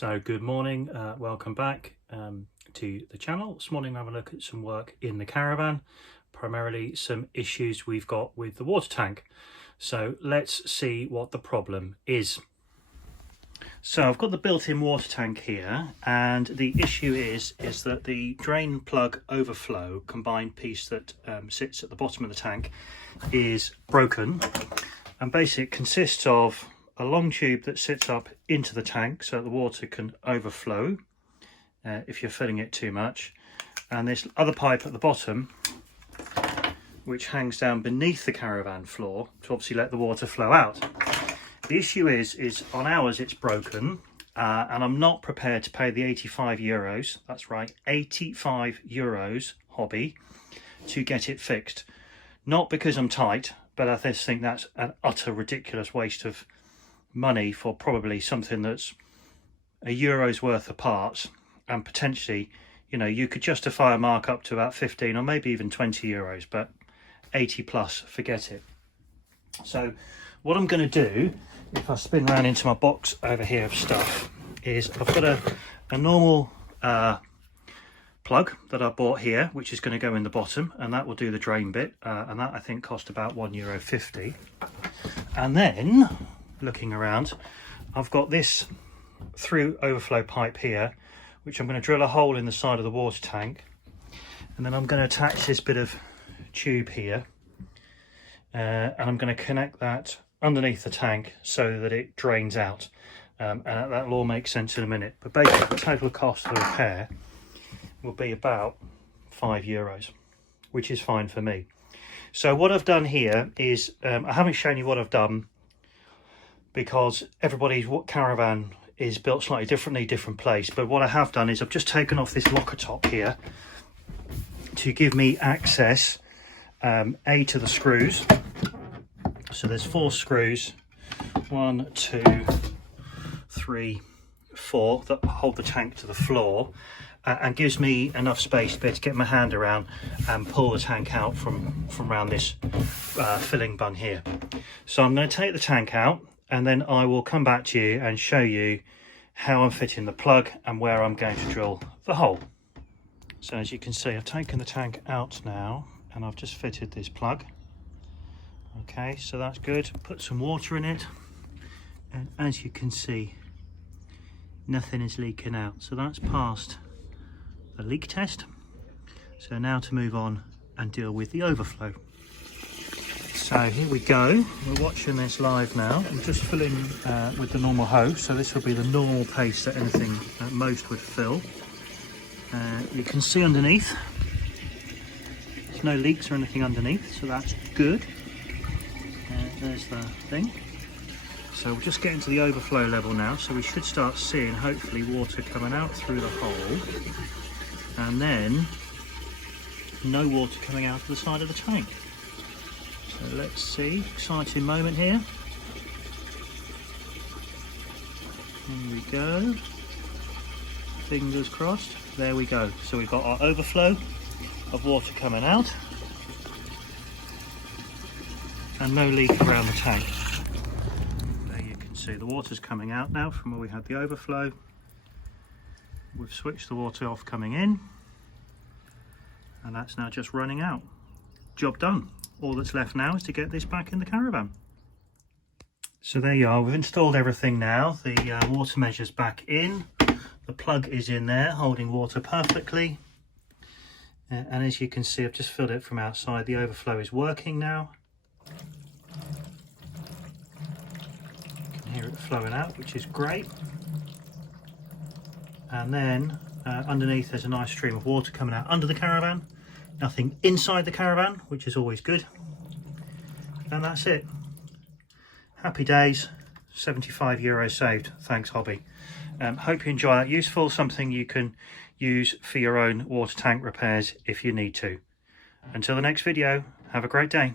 So good morning, welcome back to the channel. This morning I'm having a look at some work in the Caravan, primarily some issues we've got with the water tank. So let's see what the problem is. So I've got the built-in water tank here, and the issue is that the drain plug overflow combined piece that sits at the bottom of the tank is broken, and basically it consists of a long tube that sits up into the tank so the water can overflow if you're filling it too much, and this other pipe at the bottom which hangs down beneath the Caravan floor to obviously let the water flow out. The issue is on ours it's broken, and I'm not prepared to pay the 85 euros, that's right, 85 euros hobby, to get it fixed. Not because I'm tight, but I just think that's an utter ridiculous waste of money for probably something that's €1's worth of parts, and potentially, you know, you could justify a markup to about 15 or maybe even 20 euros, but 80 plus, forget it. So what I'm going to do, if I spin around into my box over here of stuff, is I've got a normal plug that I bought here, which is going to go in the bottom, and that will do the drain bit, and that I think cost about €1.50. And then looking around, I've got this through overflow pipe here, which I'm going to drill a hole in the side of the water tank, and then I'm going to attach this bit of tube here, and I'm going to connect that underneath the tank so that it drains out, and that will all make sense in a minute. But basically the total cost of the repair will be about €5, which is fine for me. So what I've done here is, I haven't shown you what I've done because everybody's Caravan is built slightly differently, different place. But what I have done is I've just taken off this locker top here to give me access to the screws. So there's 4 screws, 1, 2, 3, 4 that hold the tank to the floor, and gives me enough space to be able to get my hand around and pull the tank out from around this filling bung here. So I'm going to take the tank out, and then I will come back to you and show you how I'm fitting the plug and where I'm going to drill the hole. So as you can see, I've taken the tank out now, and I've just fitted this plug. Okay, so that's good. Put some water in it, and as you can see, nothing is leaking out. So that's passed the leak test. So now to move on and deal with the overflow. So here we go, we're watching this live now. I'm just filling with the normal hose, so this will be the normal pace that anything at most would fill. You can see underneath, there's no leaks or anything underneath, so that's good. There's the thing. So we're just getting to the overflow level now, so we should start seeing hopefully water coming out through the hole, and then no water coming out of the side of the tank. So let's see, exciting moment here. Here we go. Fingers crossed. There we go. So we've got our overflow of water coming out, and no leak around the tank. There you can see the water's coming out now from where we had the overflow. We've switched the water off coming in, and that's now just running out. Job done. All that's left now is to get this back in the Caravan. So there you are, we've installed everything now. The water measure's back in, the plug is in there holding water perfectly, and as you can see, I've just filled it from outside. The overflow is working now. You can hear it flowing out, which is great. And then underneath there's a nice stream of water coming out under the Caravan. Nothing inside the Caravan, which is always good. And that's it. Happy days, 75 euros saved. Thanks, hobby. Hope you enjoy that. Useful, something you can use for your own water tank repairs if you need to. Until the next video, have a great day.